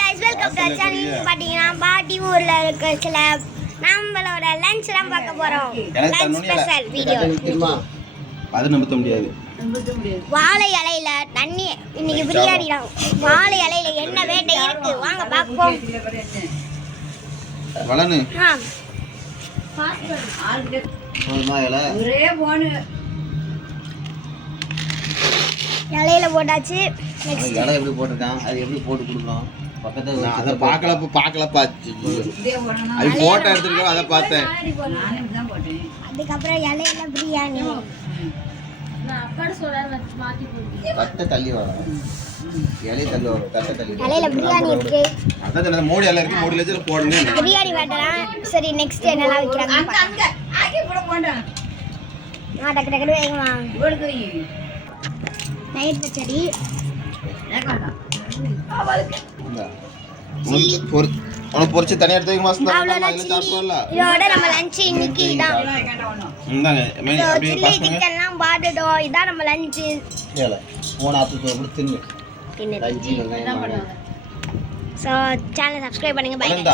guys, welcome to our channel. பாத்தீங்கன்னா பாட்டி ஊர்ல இருக்க சில நம்மளோட லஞ்ச் எல்லாம் பார்க்க போறோம். Lunch special video. அது நம்ப முடியாது. வாழை இலையில தண்ணி இன்னைக்கு பிரியாணி தான். வாழை இலையில என்ன வேட்டை இருக்கு வாங்க பாப்போம். வளனு. ஒரே போன் இலையில போட்டாச்சு. நெக்ஸ்ட் இலை எப்படி போட்டுட்டான்? அது எப்படி போட்டு கொடுக்கணும்? பக்கத்துல நான் அத பார்க்கலப்பா. அது போட்டோ எடுத்துக்கோ அத பார்த்தேன். நானே தான் போட்டேன். அதுக்கு அப்புறம் இலையில பிரியாணி. நான் அப்பாட சொல்றாரு மாத்தி போடு. கட்ட தள்ளி வர. இலை தள்ளி வர. கட்ட தள்ளி. இலையில பிரியாணி இருக்கு. அதான் மோடி இலை இருக்கு. மோடில வச்சு போடுங்க. பிரியாணி வேட்டலாம். சரி நெக்ஸ்ட் என்னலாம் வைக்கறாங்க பாருங்க. அங்க ஆகி போட போண்டா. டக்கு டக்கு வேகமா. ஓடுது. நைட் பச்சடி. ஏகண்டா. அவளுக்கு. உனக்கு பொரிச்சு தனியா எடுத்து வைக்க மாசம் தான். அவ்வளவுதான் இல்ல சாப்பிடல. இதோட நம்ம லஞ்ச் இன்னைக்கு இதான். இந்தாங்க. அப்படியே சில்லி பாருங்க. சிக்கன்லாம் பாத்துட்டோம். இதான் நம்ம லஞ்ச். ஏல. போன் ஆத்து கொடுத்து தின்னு. தின்னு. லஞ்ச் என்ன பண்ணுவாங்க? சோ சேனலை சப்ஸ்கிரைப் பண்ணுங்க. பை.